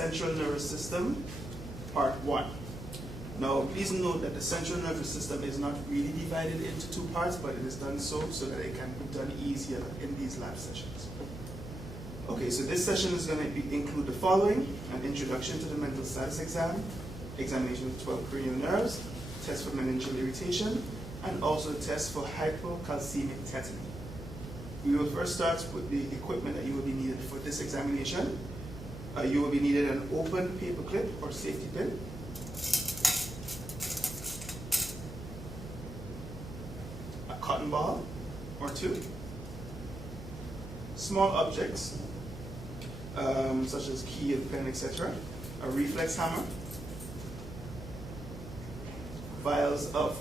central nervous system, part 1. Now, please note that the central nervous system is not really divided into 2 parts, but it is done so that it can be done easier in these lab sessions. Okay, so this session is going to include the following: an introduction to the mental status exam, examination of 12 cranial nerves, test for meningeal irritation, and also test for hypocalcemic tetany. We will first start with the equipment that you will be needed for this examination. You will be needed an open paper clip or safety pin, a cotton ball or 2, small objects such as key and pen, etc., a reflex hammer, vials of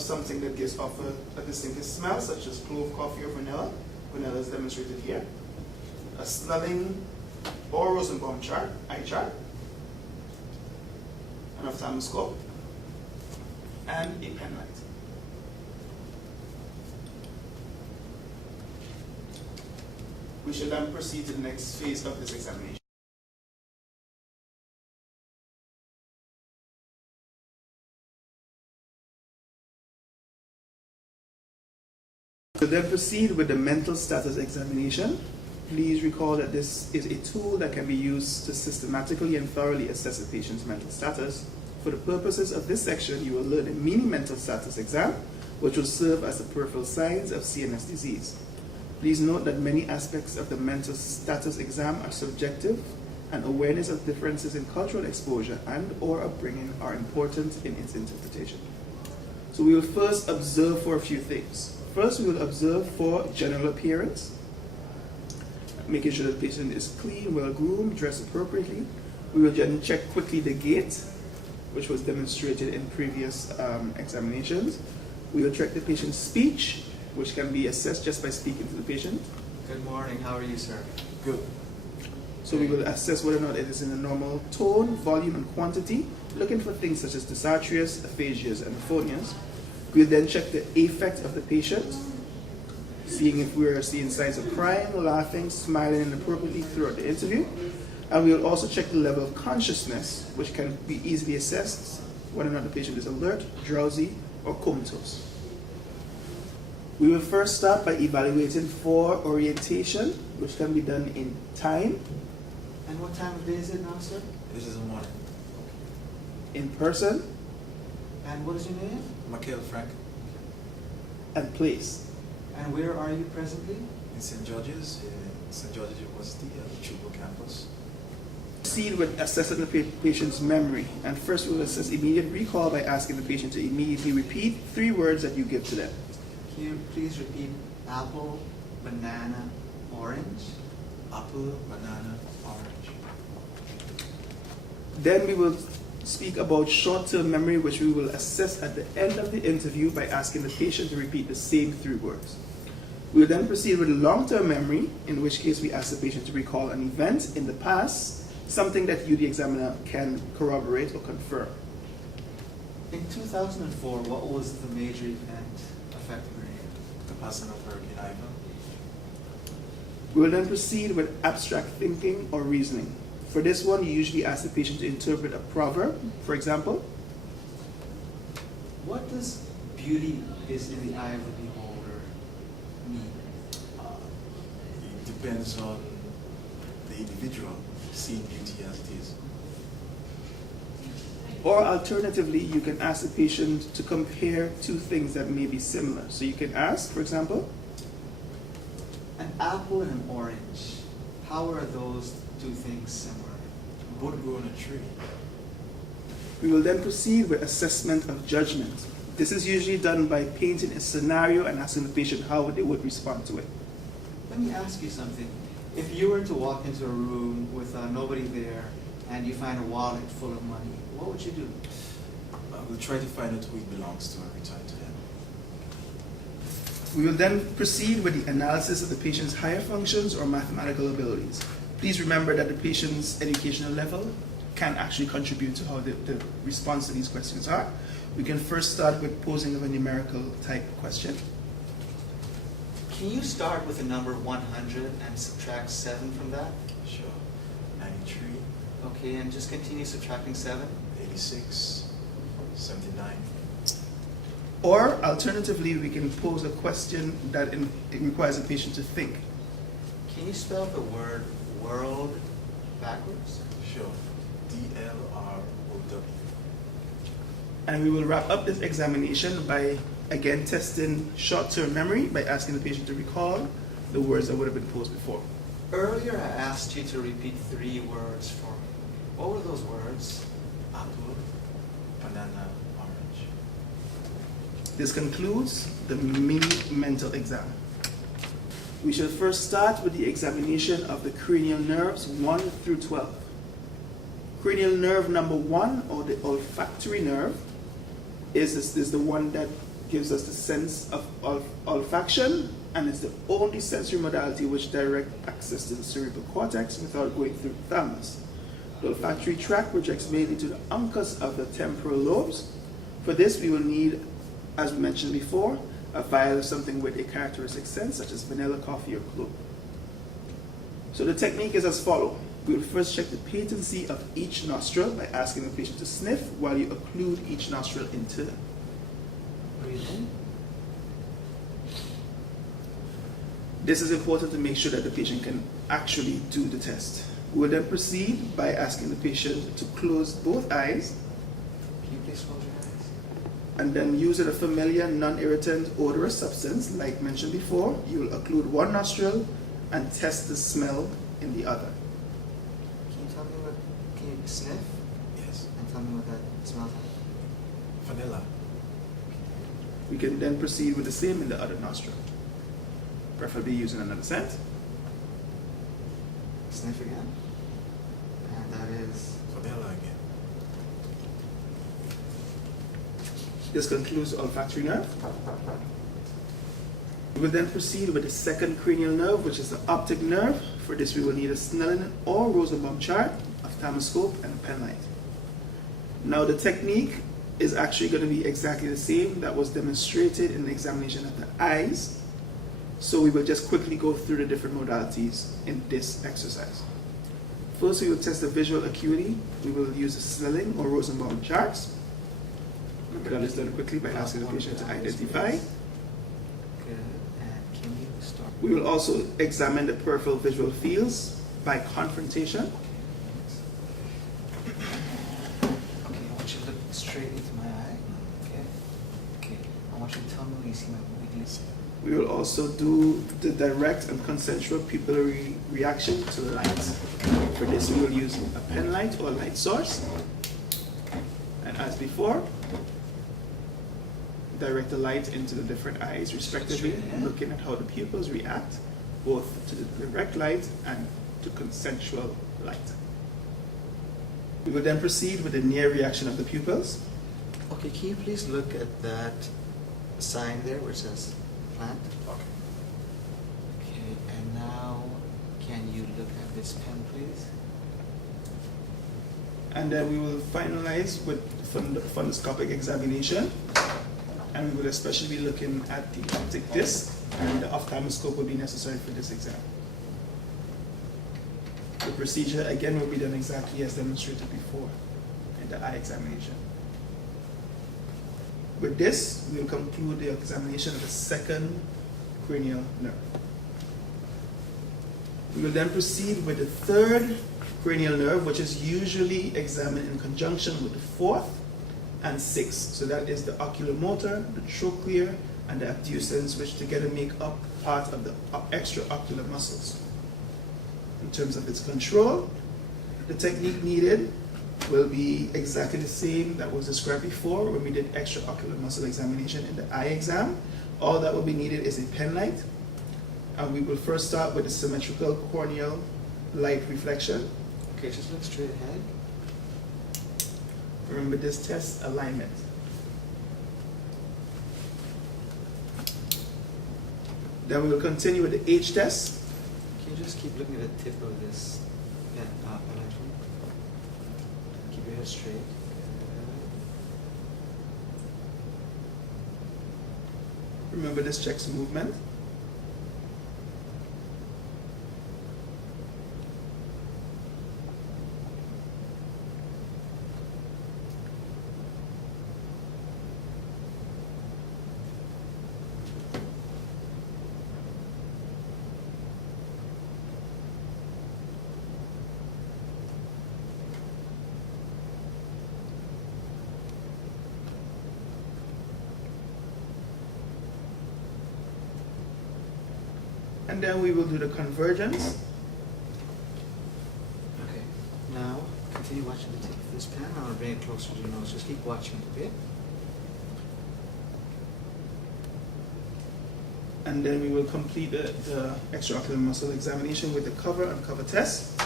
something that gives off a distinctive smell, such as clove, coffee, or vanilla. Vanilla is demonstrated here. A Snelling or Rosenbaum chart, eye chart, an ophthalmoscope, and a pen light. We shall then proceed to the next phase of this examination. To then proceed with the mental status examination, please recall that this is a tool that can be used to systematically and thoroughly assess a patient's mental status. For the purposes of this section, you will learn a mini mental status exam, which will serve as the peripheral signs of CNS disease. Please note that many aspects of the mental status exam are subjective, and awareness of differences in cultural exposure and/or upbringing are important in its interpretation. So we will first observe for a few things. First, we will observe for general appearance, making sure the patient is clean, well-groomed, dressed appropriately. We will then check quickly the gait, which was demonstrated in previous examinations. We will check the patient's speech, which can be assessed just by speaking to the patient. Good morning, how are you, sir? Good. So we will assess whether or not it is in a normal tone, volume, and quantity, looking for things such as dysarthrias, aphasias, and aphonias. We'll then check the affect of the patient, seeing if we're seeing signs of crying, laughing, smiling inappropriately throughout the interview. And we will also check the level of consciousness, which can be easily assessed whether or not the patient is alert, drowsy, or comatose. We will first start by evaluating for orientation, which can be done in time. And what time of day is it now, sir? This is the morning. In person, And what is your name? Michael Frank and place. And where are you presently? in St. George's University at the Chubo campus. Proceed with assessing the patient's memory. And first we will assess immediate recall by asking the patient to immediately repeat 3 words that you give to them. Can you please repeat apple, banana, orange? Apple, banana, orange. Then we will speak about short-term memory, which we will assess at the end of the interview by asking the patient to repeat the same 3 words. We will then proceed with long-term memory, in which case we ask the patient to recall an event in the past, something that you, the examiner, can corroborate or confirm. In 2004, what was the major event affecting your ear? The passing of Hurricane Ivan. We will then proceed with abstract thinking or reasoning. For this one, you usually ask the patient to interpret a proverb, for example. What does beauty is in the eye of the beholder mean? It depends on the individual seeing beauty as it is. Or alternatively, you can ask the patient to compare 2 things that may be similar. So you can ask, for example, An apple and an orange, how are those 2 things similar? Both grow on a tree. we will then proceed with assessment of judgment. This is usually done by painting a scenario and asking the patient how they would respond to it. Let me ask you something. If you were to walk into a room with nobody there and you find a wallet full of money, what would you do? I will try to find out who it belongs to and return to him. We will then proceed with the analysis of the patient's higher functions or mathematical abilities. Please remember that the patient's educational level can actually contribute to how the response to these questions are. We can first start with posing of a numerical type question. Can you start with the number 100 and subtract 7 from that? Sure. Okay, and just continue subtracting 7. 86, 79. Or alternatively, we can pose a question that it requires a patient to think. Can you spell the word world backwards? Sure. DLROW. And we will wrap up this examination by again testing short-term memory by asking the patient to recall the words that would have been posed before. Earlier I asked you to repeat 3 words for me. What were those words? Apple, banana, orange. This concludes the mini mental exam. We shall first start with the examination of the cranial nerves 1 through 12. Cranial nerve number 1, or the olfactory nerve, is the one that gives us the sense of olfaction, and it's the only sensory modality which direct access to the cerebral cortex without going through the thalamus. The olfactory tract projects mainly to the uncus of the temporal lobes. For this, we will need, as we mentioned before, a vial of something with a characteristic scent, such as vanilla, coffee, or clove. So the technique is as follows. We will first check the patency of each nostril by asking the patient to sniff while you occlude each nostril in turn. Breathe in. This is important to make sure that the patient can actually do the test. We will then proceed by asking the patient to close both eyes Can you please close your eyes? and then using a familiar non-irritant odorous substance, like mentioned before, you will occlude one nostril and test the smell in the other. Can you sniff Yes. and tell me what that smells like? Vanilla. We can then proceed with the same in the other nostril, preferably using another scent. Sniff again. And that is Vanilla again. This concludes the olfactory nerve. We will then proceed with the second cranial nerve, which is the optic nerve. For this, we will need a Snellen or Rosenbaum chart, ophthalmoscope, and a pen light. Now, the technique is actually going to be exactly the same that was demonstrated in the examination of the eyes. So we will just quickly go through the different modalities in this exercise. First, we will test the visual acuity. We will use the Snelling or Rosenbaum charts. Remember that is done quickly by asking the patient to identify. good. And can you start? We will also examine the peripheral visual fields by confrontation. Okay, I want you to look straight into my eye. Okay. Okay. I want you to tell me when you see my weakness. We will also do the direct and consensual pupillary reaction to light. For this, we will use a pen light or light source. And as before, direct the light into the different eyes respectively, looking at how the pupils react, both to the direct light and to consensual light. We will then proceed with the near reaction of the pupils. Okay, can you please look at that sign there where it says plant? Okay. Okay, and now can you look at this pen, please? And then we will finalize with fundoscopic examination. And we will especially be looking at the optic disc, and the ophthalmoscope will be necessary for this exam. The procedure again will be done exactly as demonstrated before in the eye examination. With this, we will conclude the examination of the second cranial nerve. We will then proceed with the third cranial nerve, which is usually examined in conjunction with the fourth and sixth. So that is the oculomotor, the trochlear, and the abducens, which together make up part of the extraocular muscles. In terms of its control, the technique needed will be exactly the same that was described before when we did extraocular muscle examination in the eye exam. All that will be needed is a pen light. And we will first start with the symmetrical corneal light reflection. Okay, just look straight ahead. Remember this test alignment. Then we will continue with the H test. Can you just keep looking at the tip of this pen actually? Keep your head straight. Remember this checks movement. And then we will do the convergence. Okay, now continue watching the tip of this pen. I'm going to bring it closer to your nose. Just keep watching it, okay? And then we will complete the extraocular muscle examination with the cover and cover test,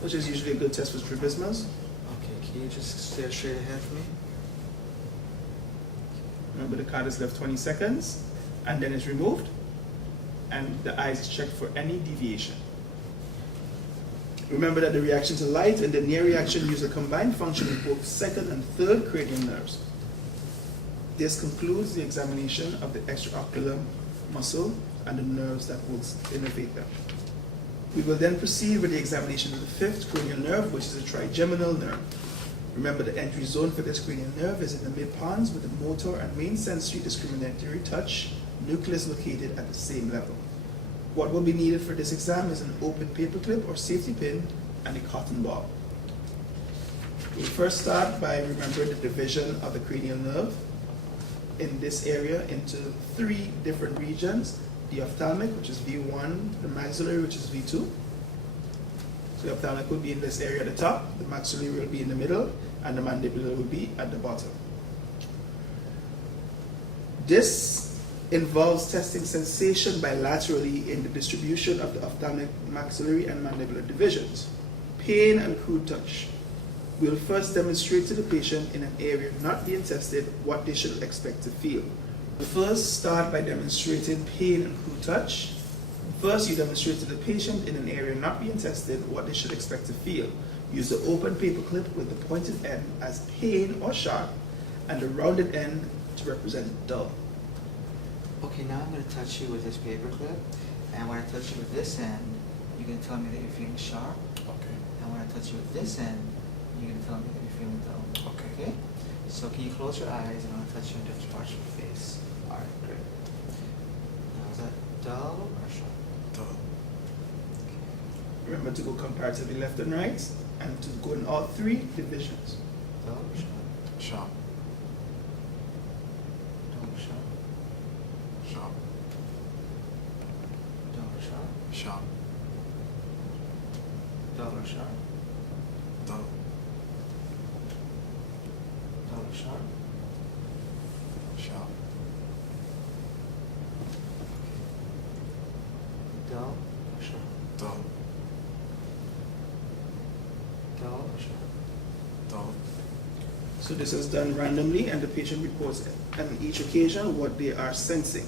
which is usually a good test for strabismus. Okay, can you just stare straight ahead for me? Remember, the card is left 20 seconds, and then it's removed, and the eyes is checked for any deviation. Remember that the reaction to light and the near reaction use a combined function of both second and third cranial nerves. This concludes the examination of the extraocular muscle and the nerves that will innervate them. We will then proceed with the examination of the fifth cranial nerve, which is the trigeminal nerve. Remember, the entry zone for this cranial nerve is in the mid-pons with the motor and main sensory discriminatory touch nucleus located at the same level. What will be needed for this exam is an open paperclip or safety pin and a cotton ball. We'll first start by remembering the division of the cranial nerve in this area into 3 different regions: the ophthalmic, which is V1, the maxillary, which is V2. So the ophthalmic will be in this area at the top, the maxillary will be in the middle, and the mandibular will be at the bottom. This involves testing sensation bilaterally in the distribution of the ophthalmic, maxillary, and mandibular divisions. Pain and crude touch. We'll first demonstrate to the patient in an area not being tested what they should expect to feel. We'll first start by demonstrating pain and crude touch. First, you demonstrate to the patient in an area not being tested what they should expect to feel. Use the open paperclip with the pointed end as pain or sharp, and the rounded end to represent dull. Okay, now I'm going to touch you with this paper clip, and when I touch you with this end, you're going to tell me that you're feeling sharp, Okay. and when I touch you with this end, you're going to tell me that you're feeling dull. Okay. Okay? So can you close your eyes, and I'm going to touch you in different parts of your face. All right, great. Now is that dull or sharp? Dull. Remember to go comparatively left and right, and to go in all 3 divisions. Dull or sharp? Sharp. Dull or sharp? Sharp. Dull or sharp? Sharp. Dull or sharp? Dull. Dull or sharp? Sharp. Dull or sharp? Dull. Dull or sharp? Dull. So this is done randomly, and the patient reports on each occasion what they are sensing.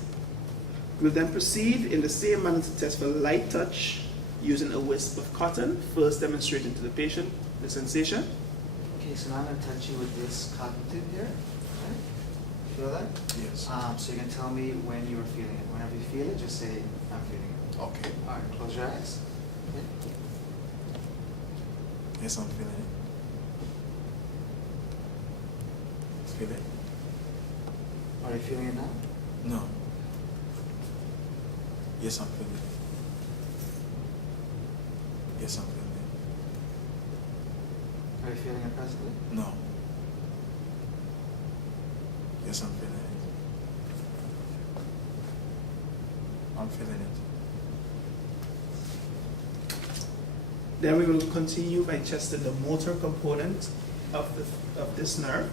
We'll then proceed in the same manner to test for light touch using a wisp of cotton, first demonstrating to the patient the sensation. Okay, so now I'm going to touch you with this cotton tip here. Right? Feel that? Yes. So you're going to tell me when you are feeling it. Whenever you feel it, just say, I'm feeling it. Okay. All right, close your eyes. Okay. Yes, I'm feeling it. Feel it? Are you feeling it now? No. Yes, I'm feeling it. Yes, I'm feeling Are you feeling it presently? it. No. Yes, I'm feeling it. I'm feeling it. Then we will continue by testing the motor component of this nerve.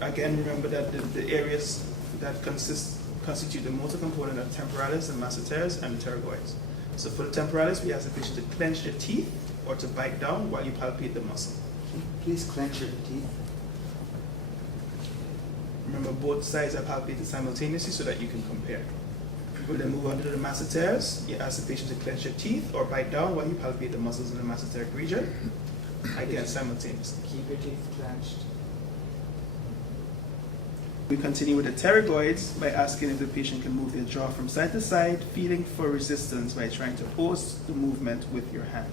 Again, remember that the areas that constitute the motor component are temporalis, the masseteres, and the pterygoids. So for the temporalis, we ask the patient to clench their teeth or to bite down while you palpate the muscle. Please clench your teeth. Remember, both sides are palpated simultaneously so that you can compare. We'll then move on to the masseteres. You ask the patient to clench their teeth or bite down while you palpate the muscles in the masseteric region. Again, simultaneously. Keep your teeth clenched. We continue with the pterygoids by asking if the patient can move their jaw from side to side, feeling for resistance by trying to pose the movement with your hand.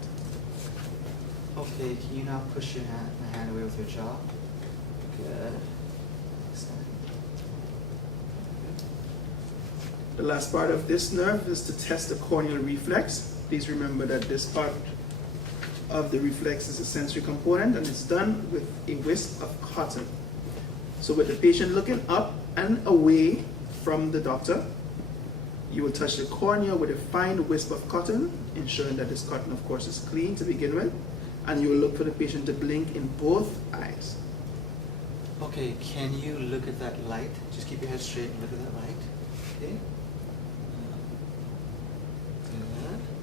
Okay, can you now push your hand away with your jaw? Good. Excellent. The last part of this nerve is to test the corneal reflex. Please remember that this part of the reflex is a sensory component, and it's done with a wisp of cotton. So with the patient looking up and away from the doctor, You will touch the cornea with a fine wisp of cotton, ensuring that this cotton, of course, is clean to begin with, and you will look for the patient to blink in both eyes. Okay, can you look at that light? Just keep your head straight and look at that light. Okay? Do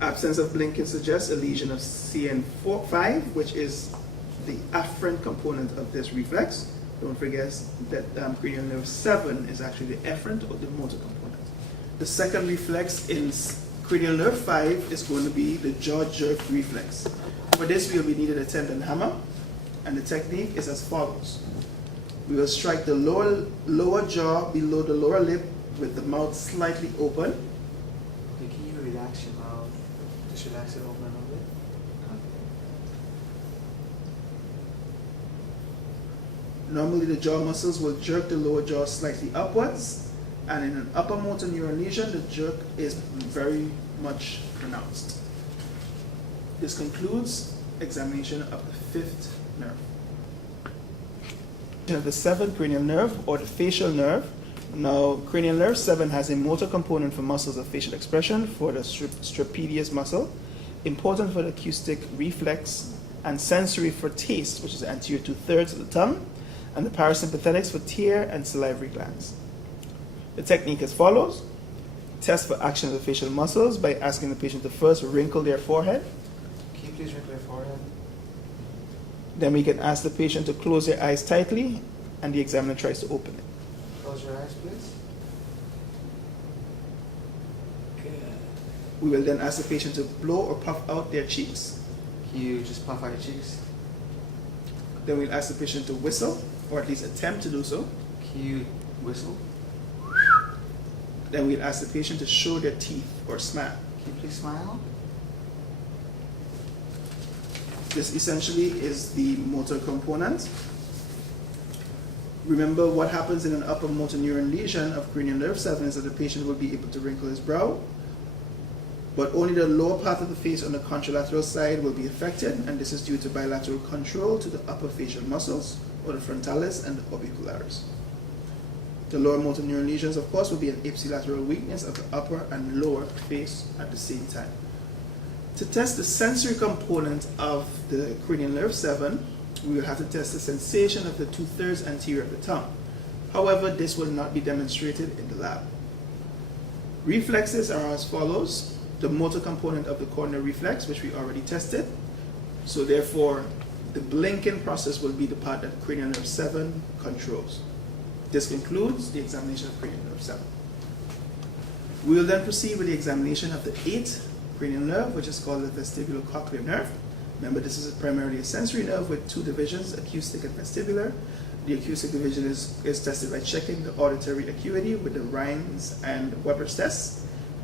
that. Absence of blinking suggests a lesion of CN5, which is the afferent component of this reflex. Don't forget that cranial nerve 7 is actually the efferent or the motor component. The second reflex in cranial nerve 5 is going to be the jaw jerk reflex. For this, we will be needing a tendon hammer, and the technique is as follows. We will strike the lower jaw below the lower lip with the mouth slightly open. Okay, can you relax your mouth? Just relax it open a little bit. Normally, the jaw muscles will jerk the lower jaw slightly upwards, and in an upper motor neuron lesion, the jerk is very much pronounced. This concludes examination of the fifth nerve. The seventh cranial nerve, or the facial nerve. Now, cranial nerve 7 has a motor component for muscles of facial expression for the trapezius muscle, important for the acoustic reflex, and sensory for taste, which is the anterior 2/3 of the tongue, and the parasympathetics for tear and salivary glands. The technique as follows. Test for action of the facial muscles by asking the patient to first wrinkle their forehead. Can you please wrinkle your forehead? Then we can ask the patient to close their eyes tightly, and the examiner tries to open it. Close your eyes, please. Good. We will then ask the patient to blow or puff out their cheeks. Can you just puff out your cheeks? Then we'll ask the patient to whistle, or at least attempt to do so. Can you whistle? Then we'll ask the patient to show their teeth or smile. Can you please smile? This essentially is the motor component. Remember, what happens in an upper motor neuron lesion of cranial nerve 7 is that the patient will be able to wrinkle his brow, but only the lower part of the face on the contralateral side will be affected, and this is due to bilateral control to the upper facial muscles, or the frontalis and the orbicularis. The lower motor neuron lesions, of course, will be an ipsilateral weakness of the upper and lower face at the same time. To test the sensory component of the cranial nerve 7, we will have to test the sensation of the 2/3 anterior of the tongue. However, this will not be demonstrated in the lab. Reflexes are as follows. The motor component of the corneal reflex, which we already tested. So therefore, the blinking process will be the part that cranial nerve 7 controls. This concludes the examination of cranial nerve 7. We will then proceed with the examination of the 8th cranial nerve, which is called the vestibulocochlear nerve. Remember, this is primarily a sensory nerve with two divisions, acoustic and vestibular. The acoustic division is tested by checking the auditory acuity with the Rhines and Weber's tests.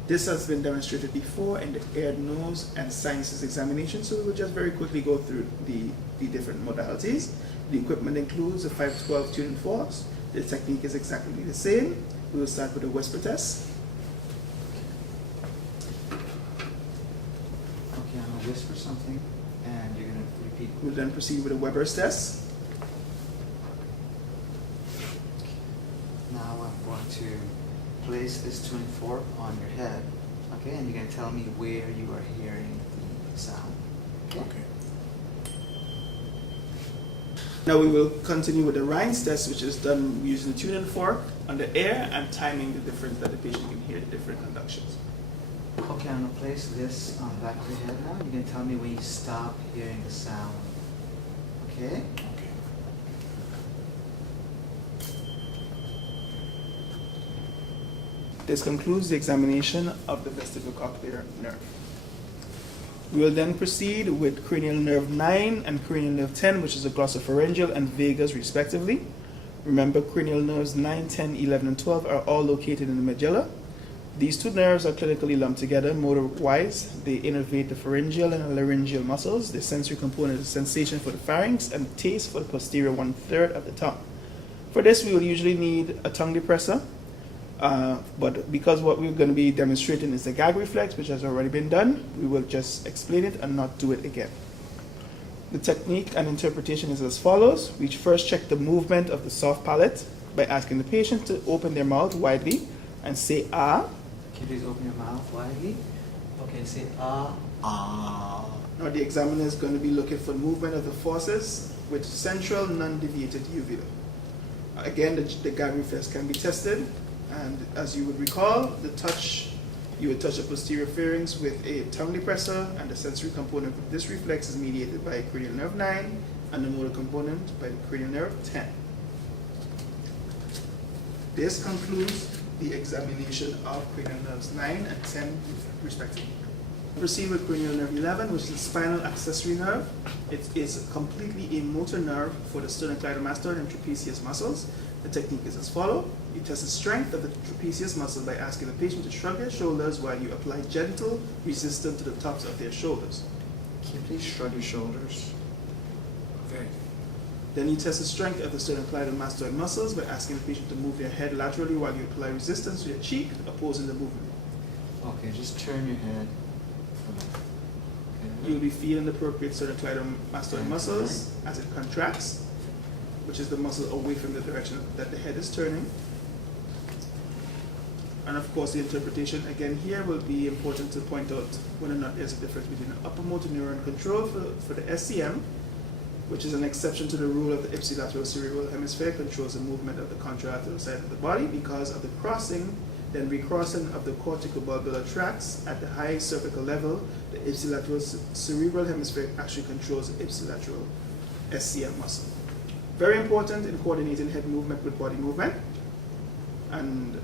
This has been demonstrated before in the ear, nose, and sinuses examination, so we will just very quickly go through the different modalities. The equipment includes a 512 tuning forks. The technique is exactly the same. We will start with a whisper test. Okay, I'm going to whisper something, and you're going to repeat. We'll then proceed with a Weber's test. Now I'm going to place this tuning fork on your head, okay, and you're going to tell me where you are hearing the sound. Okay? Now we will continue with the Rhines test, which is done using the tuning fork on the air and timing the difference that the patient can hear the different conductions. Okay, I'm going to place this on the back of your head now. You're going to tell me when you stop hearing the sound. Okay? This concludes the examination of the vestibulocochlear nerve. We will then proceed with cranial nerve 9 and cranial nerve 10, which is the glossopharyngeal and vagus respectively. Remember, cranial nerves 9, 10, 11, and 12 are all located in the medulla. These two nerves are clinically lumped together motor-wise. They innervate the pharyngeal and laryngeal muscles. The sensory component is sensation for the pharynx and taste for the posterior 1/3 of the tongue. For this, we will usually need a tongue depressor. But because what we're going to be demonstrating is the gag reflex, which has already been done, we will just explain it and not do it again. The technique and interpretation is as follows. We first check the movement of the soft palate by asking the patient to open their mouth widely and say ah. Can you please open your mouth widely? Okay, say ah. Ah. Now the examiner is going to be looking for movement of the forces with central non-deviated uvula. Again, the gag reflex can be tested, and as you would recall, you would touch the posterior pharynx with a tongue depressor, and the sensory component of this reflex is mediated by cranial nerve 9, and the motor component by the cranial nerve 10. This concludes the examination of cranial nerves 9 and 10 respectively. Proceed with cranial nerve 11, which is the spinal accessory nerve. It is completely a motor nerve for the sternocleidomastoid and trapezius muscles. The technique is as follows. You test the strength of the trapezius muscle by asking the patient to shrug their shoulders while you apply gentle resistance to the tops of their shoulders. Can you please shrug your shoulders? Very good. Then you test the strength of the sternocleidomastoid muscles by asking the patient to move their head laterally while you apply resistance to your cheek, opposing the movement. Okay, just turn your head. Okay. You'll be feeling the appropriate sternocleidomastoid muscles as it contracts, which is the muscle away from the direction that the head is turning. And of course, the interpretation again here will be important to point out whether or not there's a difference between the upper motor neuron control for the SCM, which is an exception to the rule of the ipsilateral cerebral hemisphere, controls the movement of the contralateral side of the body because of the crossing, then recrossing of the corticobulbar tracts at the high cervical level. The ipsilateral cerebral hemisphere actually controls the ipsilateral SCM muscle. Very important in coordinating head movement with body movement. And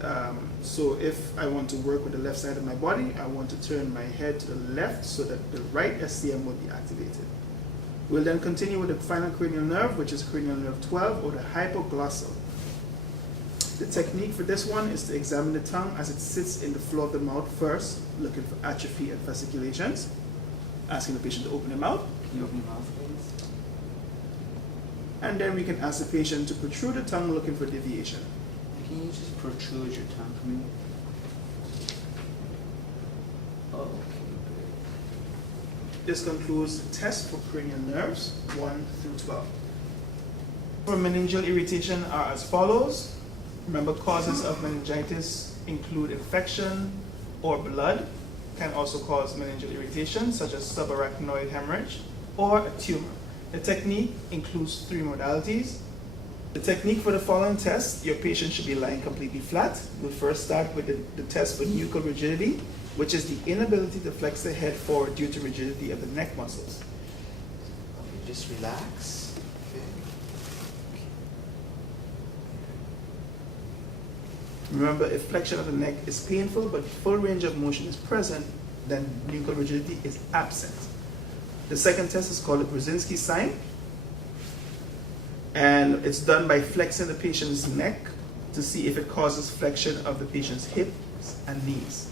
so if I want to work with the left side of my body, I want to turn my head to the left so that the right SCM will be activated. We'll then continue with the final cranial nerve, which is cranial nerve 12, or the hypoglossal. The technique for this one is to examine the tongue as it sits in the floor of the mouth first, looking for atrophy and fasciculations, asking the patient to open their mouth. Can you open your mouth, please? And then we can ask the patient to protrude the tongue, looking for deviation. Can you just protrude your tongue for me? Okay, This concludes the test for cranial nerves 1 through 12. For meningeal irritation are as follows. Remember, causes of meningitis include infection or blood, can also cause meningeal irritation, such as subarachnoid hemorrhage or a tumor. The technique includes 3 modalities. The technique for the following test, your patient should be lying completely flat. We'll first start with the test for nuchal rigidity, which is the inability to flex the head forward due to rigidity of the neck muscles. Okay, just relax. Okay. Remember, if flexion of the neck is painful but full range of motion is present, then nuchal rigidity is absent. The second test is called the Brzezinski sign, and it's done by flexing the patient's neck to see if it causes flexion of the patient's hips and knees.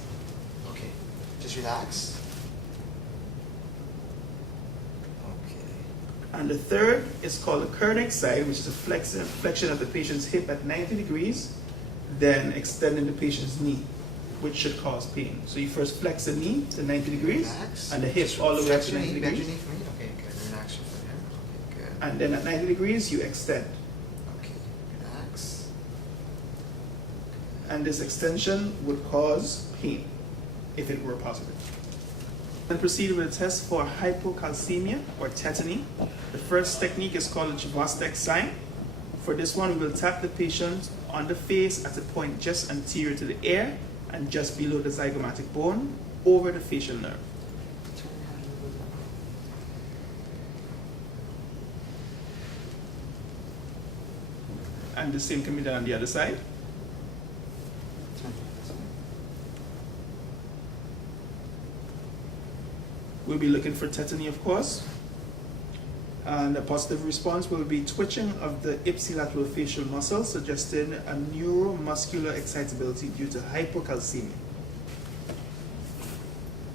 Okay, just relax. Okay. And the third is called the Kernick sign, which is a flexion of the patient's hip at 90 degrees, then extending the patient's knee, which should cause pain. So you first flex the knee to 90 degrees, Relax. and the hip all the way up Flex to your 90 knee, bend your degrees. knee for me. Okay, good. Relax your foot here. Okay, good. And then at 90 degrees, you extend. Okay, relax. And this extension would cause pain if it were positive. Then proceed with a test for hypocalcemia or tetany. The first technique is called the Chvostek sign. For this one, we will tap the patient on the face at a point just anterior to the ear and just below the zygomatic bone over the facial nerve. Turn your head a little bit. And the same can be done on the other side. Turn your head this way. We'll be looking for tetany, of course. And the positive response will be twitching of the ipsilateral facial muscle, suggesting a neuromuscular excitability due to hypocalcemia.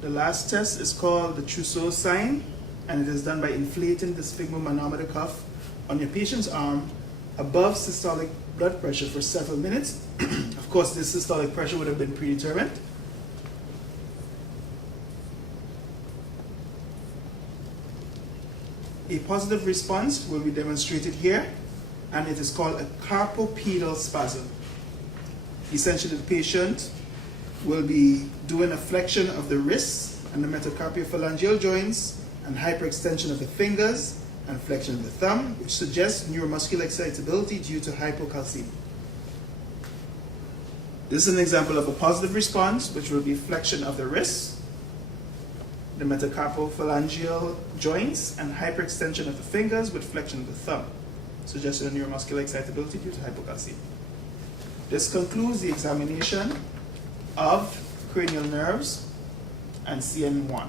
The last test is called the Trousseau sign, and it is done by inflating the sphygmomanometer cuff on your patient's arm above systolic blood pressure for several minutes. Of course, this systolic pressure would have been predetermined. A positive response will be demonstrated here, and it is called a carpopedal spasm. Essentially, the patient will be doing a flexion of the wrists and the metacarpophalangeal joints and hyperextension of the fingers and flexion of the thumb, which suggests neuromuscular excitability due to hypocalcemia. This is an example of a positive response, which will be flexion of the wrists, the metacarpophalangeal joints, and hyperextension of the fingers with flexion of the thumb, suggesting neuromuscular excitability due to hypocalcemia. This concludes the examination of cranial nerves and CN1.